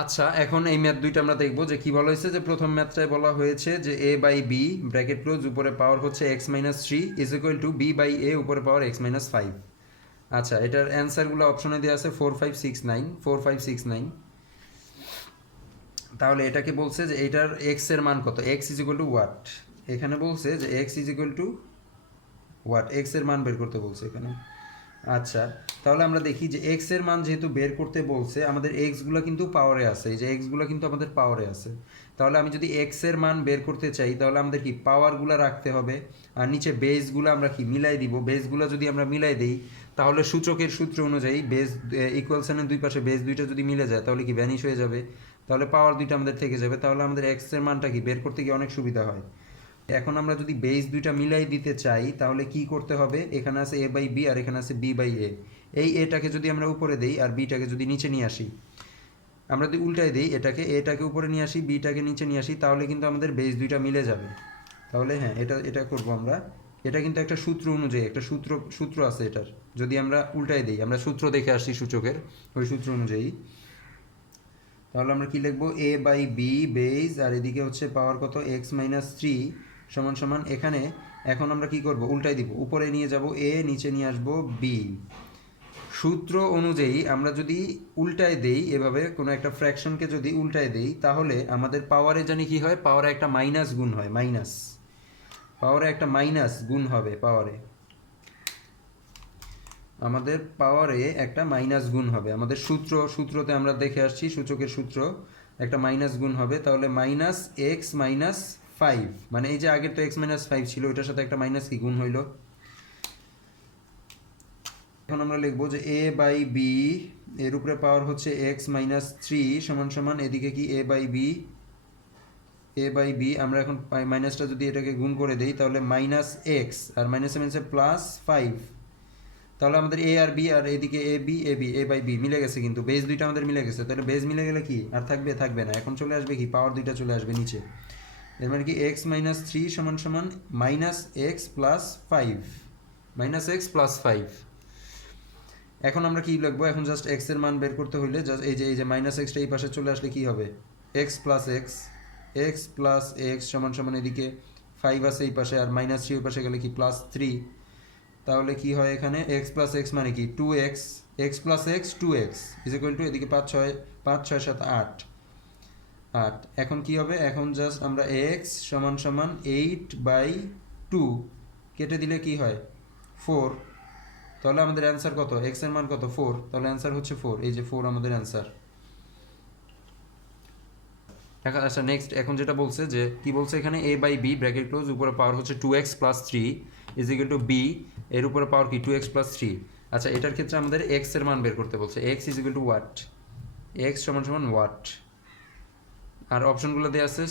আচ্ছা, এখন এই ম্যাথ দুইটা আমরা দেখবো যে কি বলা হয়েছে। যে প্রথম ম্যাথটায় বলা হয়েছে যে A by B bracket close উপরে পাওয়ার হচ্ছে x minus three is equal to B by A উপরে পাওয়ার এক্স মাইনাস ফাইভ। আচ্ছা, এটার অ্যান্সারগুলো অপশনে দেওয়া আছে 4 5 6 9 4 5 6 9। তাহলে এটাকে বলছে যে এটার এক্স এর মান কত, x is equal two what. এখানে বলছে যে x is equal two what, x এর মান বের করতে বলছে এখানে। আচ্ছা, তাহলে আমরা দেখি যে এক্স এর মান যেহেতু বের করতে বলছে, আমাদের এক্সগুলো কিন্তু পাওয়ারে আছে, এই যে এক্সগুলো কিন্তু আমাদের পাওয়ারে আছে। তাহলে আমি যদি এক্স এর মান বের করতে চাই তাহলে আমাদের কি পাওয়ারগুলো রাখতে হবে, আর নিচে বেসগুলো আমরা কি মিলাই দিব। বেসগুলো যদি আমরা মিলাই দিই তাহলে সূচকের সূত্র অনুযায়ী বেস ইকুয়ালশনের দুই পাশে বেস দুইটা যদি মিলে যায় তাহলে কি ভ্যানিশ হয়ে যাবে, তাহলে পাওয়ার দুইটা আমাদের থেকে যাবে। তাহলে আমাদের এক্স এর মানটা কি বের করতে গিয়ে অনেক সুবিধা হয়। এখন আমরা যদি বেস দুইটা মিলাই দিতে চাই তাহলে কি করতে হবে, এখানে আছে এ বাই বি আর এখানে আছে বি বাই এ। এই এটাকে যদি আমরা উপরে দেই আর বিটাকে যদি নিচে নিয়ে আসি, আমরা যদি উল্টাই দিই এটাকে, এটাকে উপরে নিয়ে আসি বিটাকে নিচে নিয়ে আসি, তাহলে কিন্তু আমাদের বেস দুইটা মিলে যাবে। তাহলে হ্যাঁ, এটা এটা করবো আমরা। এটা কিন্তু একটা সূত্র অনুযায়ী, একটা সূত্র আছে এটার। যদি আমরা উল্টাই দিই, আমরা সূত্র দেখে আসছি সূচকের, ওই সূত্র অনুযায়ী। তাহলে আমরা কি লিখবো, এ বাই বি বেস আর এদিকে হচ্ছে পাওয়ার কত এক্স মাইনাস থ্রি সমান সমান এখানে। এখন আমরা কি করব, উল্টাই দিব, উপরে নিয়ে যাব এ, নিচে নিয়ে আসবো বি। সূত্র অনুযায়ী আমরা যদি উল্টায় দেই, এভাবে কোনো একটা ফ্র্যাকশনকে যদি উল্টায় দেই তাহলে আমাদের পাওয়ারে জানি কি হয়, পাওয়ারে একটা মাইনাস গুণ হয়, মাইনাস পাওয়ারে একটা মাইনাস গুণ হবে, পাওয়ারে আমাদের পাওয়ারে একটা মাইনাস গুণ হবে। আমাদের সূত্রতে আমরা দেখে আসছি, সূচকের সূত্র একটা মাইনাস গুণ হবে। তাহলে মাইনাস এক্স মাইনাস ফাইভ, মানে এই যে আগের তো এক্স মাইনাস ফাইভ ছিল, ওইটার সাথে একটা মাইনাস কি গুণ হইল। এখন আমরা লিখবো যে এ বাই বি এর উপরে পাওয়ার হচ্ছে এক্স মাইনাস থ্রি সমান সমান এদিকে কি A by B, A by B আমরা এখন মাইনাসটা যদি এটাকে গুণ করে দেই তাহলে মাইনাস এক্স আর মাইনাসে মাইনাসে প্লাস ফাইভ। তাহলে আমাদের এ আর বি আর এদিকে A B A B A by B মিলে গেছে, কিন্তু বেস দুইটা আমাদের মিলে গেছে। তাহলে বেস মিলে গেলে কি আর থাকবে, থাকবে না। এখন চলে আসবে কি, পাওয়ার দুইটা চলে আসবে নিচে। এর মানে কি এক্স মাইনাস থ্রি সমান সমান minus x plus five, minus x plus five. এখন আমরা কি লিখবো, এখন জাস্ট এক্স এর মান বের করতে হইলে জাস্ট এই যে মাইনাস এক্সটা এই পাশে চলে আসলে কি হবে, x plus x, x plus x সমান সমান এদিকে ফাইভ আছে এই পাশে আর মাইনাস থ্রি ওই পাশে গেলে কি প্লাস থ্রি। তাহলে কি হয় এখানে, এক্স প্লাস এক্স মানে কি two x, x plus x two x is equal to এদিকে পাঁচ ছয় সাত আট, আট। এখন কি হবে, এখন জাস্ট আমরা এক্স সমান সমান এইট বাই টু কেটে দিলে কি হয় ফোর। তাহলে আমাদের অ্যান্সার কত, এক্স এর মান কত ফোর, তাহলে অ্যান্সার হচ্ছে ফোর, এই যে ফোর আমাদের অ্যান্সার। আচ্ছা নেক্সট, এখন যেটা বলছে যে কি বলছে এখানে, a by B bracket close উপরে পাওয়ার হচ্ছে two x plus three is equal to b এর উপরে পাওয়ার কি টু এক্স প্লাস থ্রি। আচ্ছা, এটার ক্ষেত্রে আমাদের এক্স এর মান বের করতে বলছে, x is equal to what, x সমান সমান ওয়াট। আর অপশনগুলো দেওয়া আছে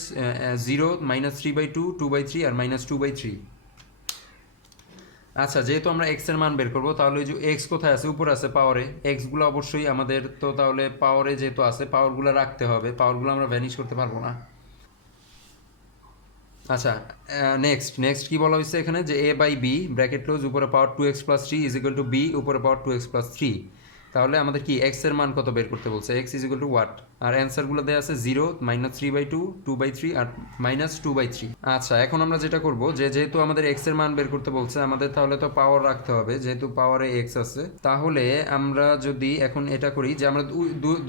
zero, minus three by two, two by three আর মাইনাস টু বাই থ্রি। আচ্ছা, যেহেতু আমরা এক্স এর মান বের করবো তাহলে ওই যে এক্স কোথায় আছে, উপরে আছে পাওয়ারে, এক্সগুলো অবশ্যই আমাদের তো তাহলে পাওয়ারে যেহেতু আছে পাওয়ারগুলো রাখতে হবে, পাওয়ারগুলো আমরা ভ্যানিশ করতে পারবো না। আচ্ছা, নেক্সট কি বলা হয়েছে এখানে, যে A by B bracket close উপরে power two x plus three is equal to B উপরে power two x plus three. তাহলে আমাদের কি এক্স এর মান কত বের করতে বলছে, x is equal to what. আর অ্যান্সারগুলো দেওয়া আছে zero, minus three by two, two by three আর মাইনাস টু বাই থ্রি। আচ্ছা, এখন আমরা যেটা করবো যে যেহেতু আমাদের এক্স এর মান বের করতে বলছে আমাদের, তাহলে তো পাওয়ার রাখতে হবে, যেহেতু পাওয়ারে এক্স আছে। তাহলে আমরা যদি এখন এটা করি যে আমরা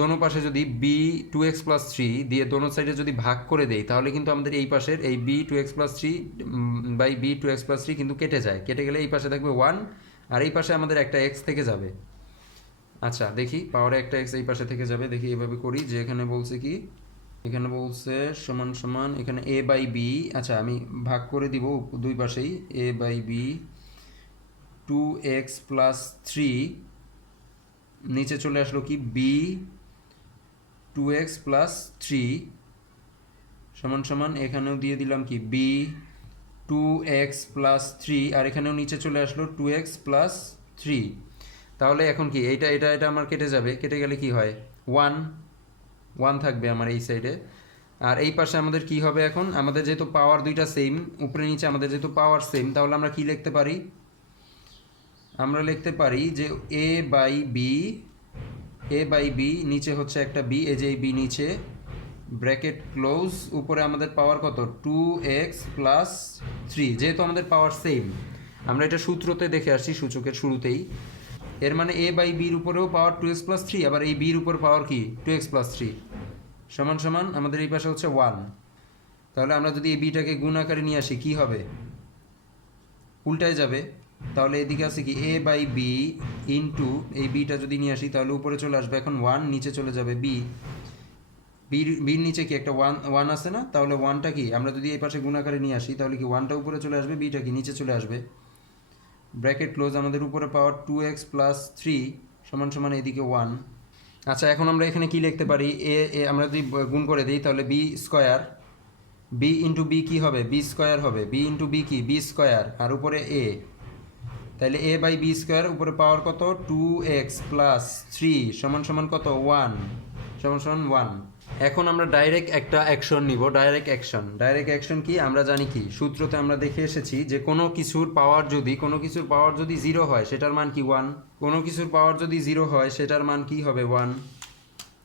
দোনো পাশে যদি b two x plus three দিয়ে দোনো সাইডে যদি ভাগ করে দেই তাহলে কিন্তু আমাদের এই পাশের এই b two x plus three by B two x plus three কিন্তু কেটে যায়, কেটে গেলে এই পাশে থাকবে ওয়ান আর এই পাশে আমাদের একটা এক্স থেকে যাবে। আচ্ছা দেখি, পাওয়ারে একটা এক্স এই পাশে থেকে যাবে, দেখি এভাবে করি যে এখানে বলছে কি, এখানে বলছে সমান সমান এখানে এ বাই বি। আচ্ছা, আমি ভাগ করে দিব দুই পাশেই, A by B two x plus three, নিচে চলে আসলো কি B two x plus three সমান সমান এখানেও দিয়ে দিলাম কি B two x plus three আর এখানেও নিচে চলে আসলো টু এক্স প্লাস থ্রি। তাহলে এখন কি এইটা এটা এটা আমার কেটে যাবে, কেটে গেলে কি হয় ওয়ান, ওয়ান থাকবে আমার এই সাইডে। আর এই পাশে আমাদের কি হবে, এখন আমাদের যেহেতু পাওয়ার দুইটা সেম, উপরে নিচে আমাদের যেহেতু পাওয়ার সেম, তাহলে আমরা কি লিখতে পারি, আমরা লিখতে পারি যে A by B A by B, নিচে হচ্ছে একটা বি, এই যে এই বি নিচে, ব্র্যাকেট ক্লোজ, উপরে আমাদের পাওয়ার কত 2x+3, যেহেতু আমাদের পাওয়ার সেম, আমরা এটা সূত্রতে দেখে আসছি সূচকের শুরুতেই, এর মানে এ বাই বির উপরেও পাওয়ার 2x+3, আবার এই বির উপর পাওয়ার কি 2x+3 সমান সমান আমাদের এই পাশে হচ্ছে 1। তাহলে আমরা যদি এই বিটাকে গুণ আকারে নিয়ে আসি কি হবে, উল্টায় যাবে। তাহলে এদিকে আছে কি এ বাই বি ইন্টু এই বিটা যদি নিয়ে আসি তাহলে উপরে চলে আসবে এখন 1, নিচে চলে যাবে বি, বির নিচে কি একটা ওয়ান ওয়ান আছে না, তাহলে ওয়ানটা কি আমরা যদি এই পাশে গুণ আকারে নিয়ে আসি তাহলে কি ওয়ানটা উপরে চলে আসবে, বিটা কি নিচে চলে আসবে, ব্র্যাকেট ক্লোজ, আমাদের উপরে পাওয়ার 2x+3 সমান সমান এদিকে 1। আচ্ছা, এখন আমরা এখানে কি লিখতে পারি, আমরা যদি গুণ করে দিই তাহলে B square, B into B কী হবে, বি স্কোয়ার হবে, বি ইন্টু বি কি বি স্কোয়ার, আর উপরে এ, তাহলে এ বাই বি স্কোয়ার, উপরে পাওয়ার কত 2x+3 সমান সমান কত 1 সমান সমান 1। এখন আমরা ডাইরেক্ট একটা অ্যাকশন নিব, ডাইরেক্ট অ্যাকশন কি আমরা জানি কি, সূত্রতে আমরা দেখে এসেছি যে কোনো কিছুর পাওয়ার যদি 0 হয় সেটার মান কি 1, কোনো কিছুর পাওয়ার যদি 0 হয় সেটার মান কি হবে 1।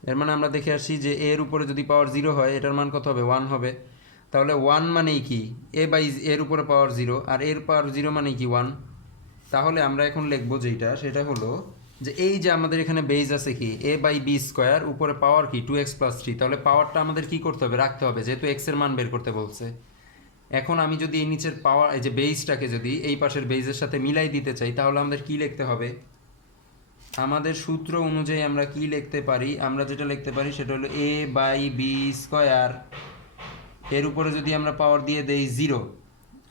এর মানে আমরা দেখে আসি যে এর উপরে যদি পাওয়ার 0 হয় এটার মান কত হবে 1 হবে। তাহলে 1 মানেই কি এ বাই এর উপরে পাওয়ার 0, আর এর পাওয়ার 0 মানেই কি 1। তাহলে আমরা এখন লিখবো যেটা, সেটা হলো যে এই যে আমাদের এখানে বেজ আছে কি এ বাই বি স্কোয়ার, উপরে পাওয়ার কি 2x+3, তাহলে পাওয়ারটা আমাদের কি করতে হবে, রাখতে হবে, যেহেতু x এর মান বের করতে বলছে। এখন আমি যদি এই নিচের পাওয়ার, এই যে বেজটাকে যদি এই পাশের বেজের সাথে মিলাই দিতে চাই তাহলে আমাদের কি লিখতে হবে, আমাদের সূত্র অনুযায়ী আমরা কি লিখতে পারি, আমরা যেটা লিখতে পারি সেটা হলো এ বাই বি স্কোয়ার, এর উপরে যদি আমরা পাওয়ার দিয়ে দেই 0,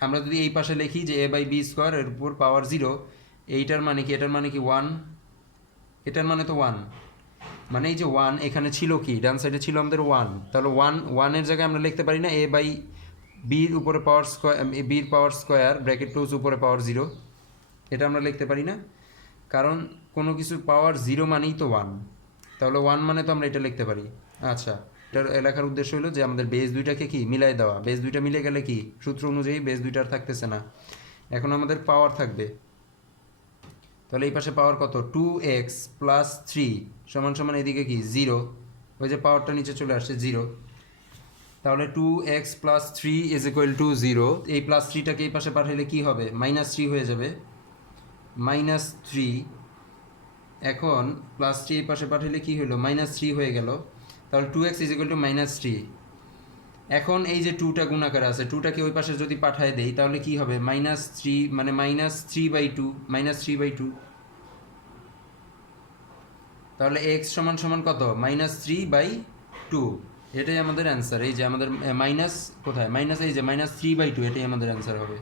আমরা যদি এই পাশে লিখি যে এ বাই বি স্কোয়ার, এর উপর পাওয়ার 0, এইটার মানে কি, এটার মানে কি 1, এটার মানে তো 1, মানে এই যে 1 এখানে ছিল কি ডান সাইডে ছিল আমাদের 1, তাহলে 1 এর জায়গায় আমরা লিখতে পারি না এ বাই বির উপরে পাওয়ার স্কোয়ার, বির পাওয়ার স্কোয়ার ব্র্যাকেট ক্লোজ উপরে পাওয়ার 0, এটা আমরা লিখতে পারি না, কারণ কোনো কিছুর পাওয়ার 0 মানেই তো 1, তাহলে 1 মানে তো আমরা এটা লিখতে পারি। আচ্ছা, এটার লেখার উদ্দেশ্য হলো যে আমাদের বেস দুইটাকে কি মিলাই দেওয়া, বেস দুইটা মিলে গেলে কি সূত্র অনুযায়ী বেস দুইটা আর থাকতেছে না, এখন আমাদের পাওয়ার থাকবে। তাহলে এই পাশে পাওয়ার কত 2x+3 সমান সমান এদিকে কি 0, ওই যে পাওয়ারটা নিচে চলে আসছে 0, তাহলে 2x+3 ইজ ইকুয়াল টু 0, এই +3টাকে এই পাশে পাঠাইলে কি হবে -3 হয়ে যাবে, -3। এখন +3 এই পাশে পাঠাইলে কি হলো -3 হয়ে গেল, তাহলে 2x ইজ ইকুয়াল টু -3। এখন এই যে 2টা গুণাকার আছে, 2টাকে ওই পাশে যদি পাঠায় দেই তাহলে কি হবে -3 মানে -3/2, -3/2, তাহলে x সমান সমান কত -3/2, এটাই আমাদের অ্যান্সার। এই যে আমাদের মাইনাস কোথায়, মাইনাস এই যে -3/2, এটাই আমাদের অ্যান্সার হবে।